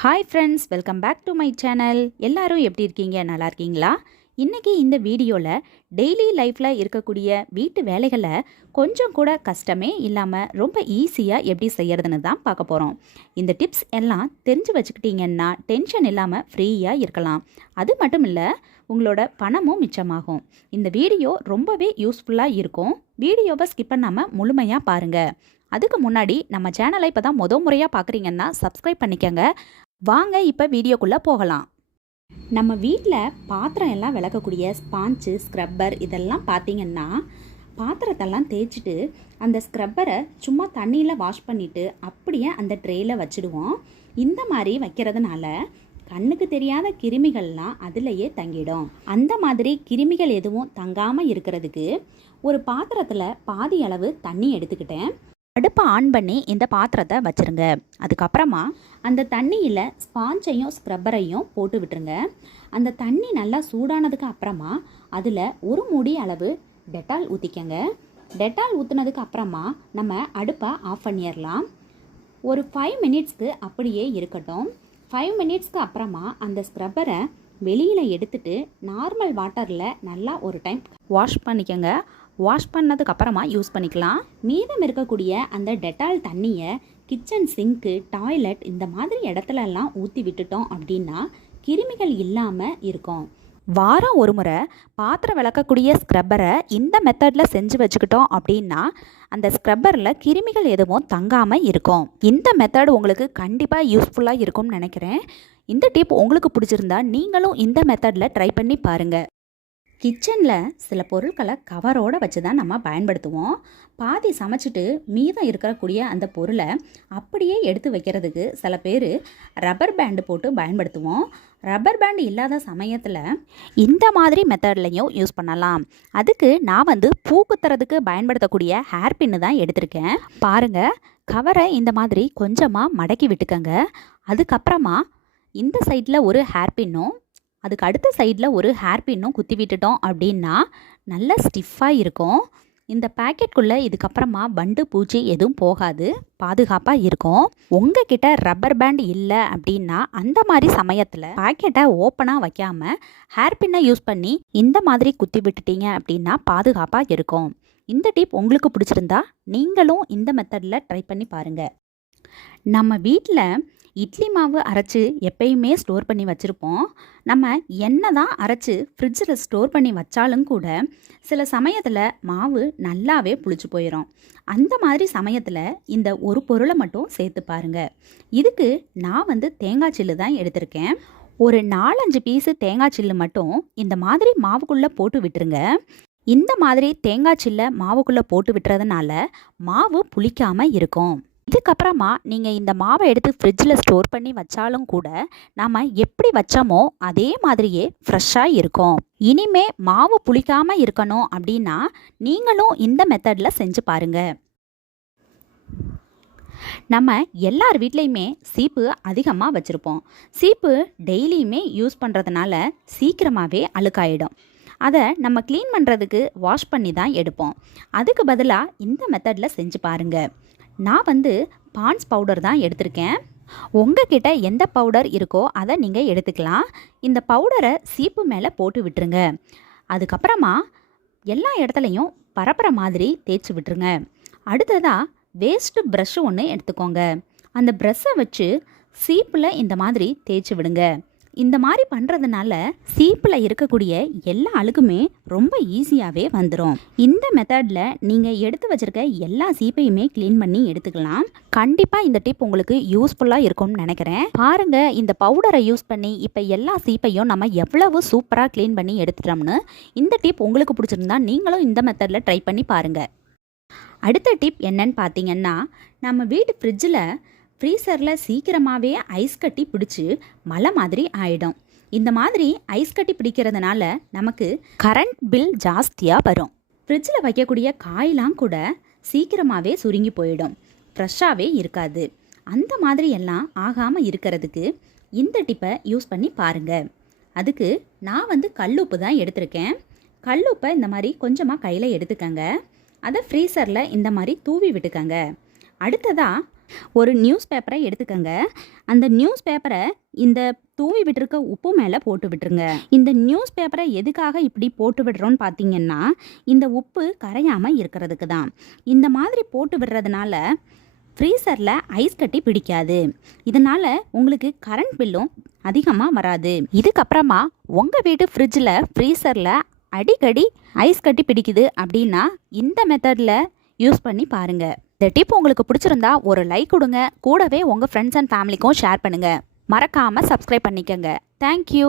Hi friends, welcome back to my channel. எல்லாரும் எப்படி இருக்கீங்க? நல்லா இருக்கீங்களா? இன்றைக்கி இந்த வீடியோவில் டெய்லி லைஃப்பில் இருக்கக்கூடிய வீட்டு வேலைகளை கொஞ்சம் கூட கஷ்டமே இல்லாமல் ரொம்ப ஈஸியாக எப்படி செய்கிறதுன்னு தான் பார்க்க போகிறோம். இந்த டிப்ஸ் எல்லாம் தெரிஞ்சு வச்சுக்கிட்டிங்கன்னா டென்ஷன் இல்லாமல் ஃப்ரீயாக இருக்கலாம். அது மட்டும் இல்லை, உங்களோட பணமும் மிச்சமாகும். இந்த வீடியோ ரொம்பவே யூஸ்ஃபுல்லாக இருக்கும். வீடியோவை ஸ்கிப் பண்ணாமல் முழுமையாக பாருங்கள். அதுக்கு முன்னாடி நம்ம சேனலை இப்போ தான் முறையாக பார்க்குறீங்கன்னா சப்ஸ்கிரைப் பண்ணிக்கோங்க. வாங்க இப்போ வீடியோக்குள்ளே போகலாம். நம்ம வீட்டில் பாத்திரம் எல்லாம் விளக்கக்கூடிய ஸ்பாஞ்சு, ஸ்க்ரப்பர் இதெல்லாம் பார்த்திங்கன்னா பாத்திரத்தெல்லாம் தேய்ச்சிட்டு அந்த ஸ்க்ரப்பரை சும்மா தண்ணியில் வாஷ் பண்ணிவிட்டு அப்படியே அந்த ட்ரேயில் வச்சுடுவோம். இந்த மாதிரி வைக்கிறதுனால கண்ணுக்கு தெரியாத கிருமிகள்லாம் அதிலேயே தங்கிடும். அந்த மாதிரி கிருமிகள் எதுவும் தங்காமல் இருக்கிறதுக்கு ஒரு பாத்திரத்தில் பாதி அளவு தண்ணி எடுத்துக்கிட்டேன். அடுப்பை ஆன் பண்ணி இந்த பாத்திரத்தை வச்சுருங்க. அதுக்கப்புறமா அந்த தண்ணியில் ஸ்பாஞ்சையும் ஸ்க்ரப்பரையும் போட்டு விட்டுருங்க. அந்த தண்ணி நல்லா சூடானதுக்கு அப்புறமா அதில் ஒரு மூடி அளவு டெட்டால் ஊற்றிக்கங்க. டெட்டால் ஊற்றுனதுக்கு அப்புறமா நம்ம அடுப்பை ஆஃப் பண்ணிடலாம். ஒரு 5 மினிட்ஸ்க்கு அப்படியே இருக்கட்டும். 5 மினிட்ஸ்க்கு அப்புறமா அந்த ஸ்க்ரப்பரை வெளியில் எடுத்துட்டு நார்மல் வாட்டரில் நல்லா ஒரு டைம் வாஷ் பண்ணிக்கங்க. வாஷ் பண்ணதுக்கு அப்புறமா யூஸ் பண்ணிக்கலாம். மீதம் இருக்கக்கூடிய அந்த டெட்டால் தண்ணியை கிச்சன் சிங்க்கு, டாய்லெட் இந்த மாதிரி இடத்துலலாம் ஊற்றி விட்டுட்டோம் அப்படின்னா கிருமிகள் இல்லாமல் இருக்கும். வாரம் ஒரு முறை பாத்திரம் விளக்கக்கூடிய ஸ்க்ரப்பரை இந்த மெத்தடில் செஞ்சு வச்சுக்கிட்டோம் அப்படின்னா அந்த ஸ்க்ரப்பரில் கிருமிகள் எதுவும் தங்காமல் இருக்கும். இந்த மெத்தட் உங்களுக்கு கண்டிப்பாக யூஸ்ஃபுல்லாக இருக்கும்னு நினைக்கிறேன். இந்த டிப் உங்களுக்கு பிடிச்சிருந்தா நீங்களும் இந்த மெத்தடில் ட்ரை பண்ணி பாருங்கள். கிச்சனில் சில பொருட்களை கவரோடு வச்சு தான் நம்ம பயன்படுத்துவோம். பாதி சமைச்சிட்டு மீதம் இருக்கக்கூடிய அந்த பொருளை அப்படியே எடுத்து வைக்கிறதுக்கு சில பேர் ரப்பர் பேண்டு போட்டு பயன்படுத்துவோம். ரப்பர் பேண்டு இல்லாத சமயத்தில் இந்த மாதிரி மெத்தட்லையும் யூஸ் பண்ணலாம். அதுக்கு நான் பூ குத்துறதுக்கு பயன்படுத்தக்கூடிய ஹேர் பின்னு தான் எடுத்திருக்கேன். பாருங்கள், கவரை இந்த மாதிரி கொஞ்சமாக மடக்கி விட்டுக்கங்க. அதுக்கப்புறமா இந்த சைடில் ஒரு ஹேர் பின்னும் அதுக்கு அடுத்த சைடில் ஒரு ஹேர் பின்னும் குத்தி விட்டுட்டோம் அப்படின்னா நல்லா ஸ்டிஃபாக இருக்கும். இந்த பேக்கெட்குள்ளே இதுக்கப்புறமா பண்டு பூச்சி எதுவும் போகாது, பாதுகாப்பாக இருக்கும். உங்ககிட்ட ரப்பர் பேண்ட் இல்லை அப்படின்னா அந்த மாதிரி சமயத்தில் பேக்கெட்டை ஓப்பனாக வைக்காமல் ஹேர் பின்னை யூஸ் பண்ணி இந்த மாதிரி குத்தி விட்டுட்டீங்க அப்படின்னா பாதுகாப்பாக இருக்கும். இந்த டிப் உங்களுக்கு பிடிச்சிருந்தா நீங்களும் இந்த மெத்தடில் ட்ரை பண்ணி பாருங்கள். நம்ம வீட்டில் இட்லி மாவு அரைச்சி எப்பயுமே ஸ்டோர் பண்ணி வச்சுருப்போம். நம்ம என்ன தான் அரைச்சி ஃப்ரிட்ஜில் ஸ்டோர் பண்ணி வச்சாலும் கூட சில சமயத்தில் மாவு நல்லாவே புளிச்சு போயிடும். அந்த மாதிரி சமயத்தில் இந்த ஒரு பொருளை மட்டும் சேர்த்து பாருங்கள். இதுக்கு நான் தேங்காய் சில்லு தான் எடுத்திருக்கேன். ஒரு 4-5 பீஸு தேங்காய் சில்லு மட்டும் இந்த மாதிரி மாவுக்குள்ளே போட்டு விட்டுருங்க. இந்த மாதிரி தேங்காய் சில்லை மாவுக்குள்ளே போட்டு விட்டுறதுனால மாவு புளிக்காமல் இருக்கும். இதுக்கப்புறமா நீங்கள் இந்த மாவை எடுத்து ஃப்ரிட்ஜில் ஸ்டோர் பண்ணி வச்சாலும் கூட நம்ம எப்படி வச்சோமோ அதே மாதிரியே ஃப்ரெஷ்ஷாக இருக்கும். இனிமே மாவு புளிக்காமல் இருக்கணும் அப்படின்னா நீங்களும் இந்த மெத்தடில் செஞ்சு பாருங்கள். நம்ம எல்லார் வீட்லேயுமே சீப்பு அதிகமாக வச்சுருப்போம். சீப்பு டெய்லியுமே யூஸ் பண்ணுறதுனால சீக்கிரமாகவே அழுக்காயிடும். அதை நம்ம க்ளீன் பண்ணுறதுக்கு வாஷ் பண்ணி தான் எடுப்போம். அதுக்கு பதிலாக இந்த மெத்தடில் செஞ்சு பாருங்கள். நான் பான்ஸ் பவுடர் தான் எடுத்திருக்கேன். உங்ககிட்ட எந்த பவுடர் இருக்கோ அதை நீங்கள் எடுத்துக்கலாம். இந்த பவுடரை சீப்பு மேலே போட்டு விட்டுருங்க. அதுக்கப்புறமா எல்லா இடத்துலையும் பரப்புற மாதிரி தேய்ச்சி விட்டுருங்க. அடுத்ததாக வேஸ்ட்டு ப்ரஷ்ஷு ஒன்று எடுத்துக்கோங்க. அந்த ப்ரஷ்ஷை வச்சு சீப்பில் இந்த மாதிரி தேய்ச்சி விடுங்க. இந்த மாதிரி பண்ணுறதுனால சீப்பில் இருக்கக்கூடிய எல்லா அழுக்குமே ரொம்ப ஈஸியாகவே வந்துடும். இந்த மெத்தடில் நீங்கள் எடுத்து வச்சுருக்க எல்லா சீப்பையுமே க்ளீன் பண்ணி எடுத்துக்கலாம். கண்டிப்பாக இந்த டிப் உங்களுக்கு யூஸ்ஃபுல்லாக இருக்கும்னு நினைக்கிறேன். பாருங்கள், இந்த பவுடரை யூஸ் பண்ணி இப்போ எல்லா சீப்பையும் நம்ம எவ்வளவு சூப்பராக க்ளீன் பண்ணி எடுத்துட்டோம்னு. இந்த டிப் உங்களுக்கு பிடிச்சிருந்தா நீங்களும் இந்த மெத்தடில் ட்ரை பண்ணி பாருங்கள். அடுத்த டிப் என்னன்னு பார்த்தீங்கன்னா, நம்ம வீட்டு ஃப்ரிட்ஜில் ஃப்ரீசரில் சீக்கிரமாகவே ஐஸ் கட்டி பிடிச்சி மழை மாதிரி ஆகிடும். இந்த மாதிரி ஐஸ் கட்டி பிடிக்கிறதுனால நமக்கு கரண்ட் பில் ஜாஸ்தியாக வரும். ஃப்ரிட்ஜில் வைக்கக்கூடிய காயெலாம் கூட சீக்கிரமாகவே சுருங்கி போயிடும், ஃப்ரெஷ்ஷாகவே இருக்காது. அந்த மாதிரி எல்லாம் ஆகாமல் இருக்கிறதுக்கு இந்த டிப்பை யூஸ் பண்ணி பாருங்கள். அதுக்கு நான் கல்லுப்பு தான் எடுத்திருக்கேன். கல்லுப்பை இந்த மாதிரி கொஞ்சமாக கையில் எடுத்துக்கங்க. அதை ஃப்ரீசரில் இந்த மாதிரி தூவி விட்டுக்கங்க. அடுத்ததாக ஒரு நியூஸ் பேப்பரை எடுத்துக்கங்க. அந்த நியூஸ் பேப்பரை இந்த தூவி விட்டுருக்க உப்பு மேலே போட்டு விட்டுருங்க. இந்த நியூஸ் பேப்பரை எதுக்காக இப்படி போட்டு விடுறோன்னு பார்த்தீங்கன்னா, இந்த உப்பு கரையாமல் இருக்கிறதுக்கு தான். இந்த மாதிரி போட்டு விடுறதுனால ஃப்ரீசரில் ஐஸ் கட்டி பிடிக்காது. இதனால் உங்களுக்கு கரண்ட் பில்லும் அதிகமாக வராது. இதுக்கப்புறமா உங்கள் வீட்டு ஃப்ரிட்ஜில் ஃப்ரீசரில் அடிக்கடி ஐஸ் கட்டி பிடிக்குது அப்படின்னா இந்த மெத்தடில் யூஸ் பண்ணி பாருங்கள். இந்த டிப் உங்களுக்கு பிடிச்சிருந்தா ஒரு லைக் கொடுங்க. கூடவே உங்கள் ஃப்ரெண்ட்ஸ் அண்ட் ஃபேமிலிக்கும் ஷேர் பண்ணுங்கள். மறக்காமல் சப்ஸ்கிரைப் பண்ணிக்கோங்க. தேங்க்யூ.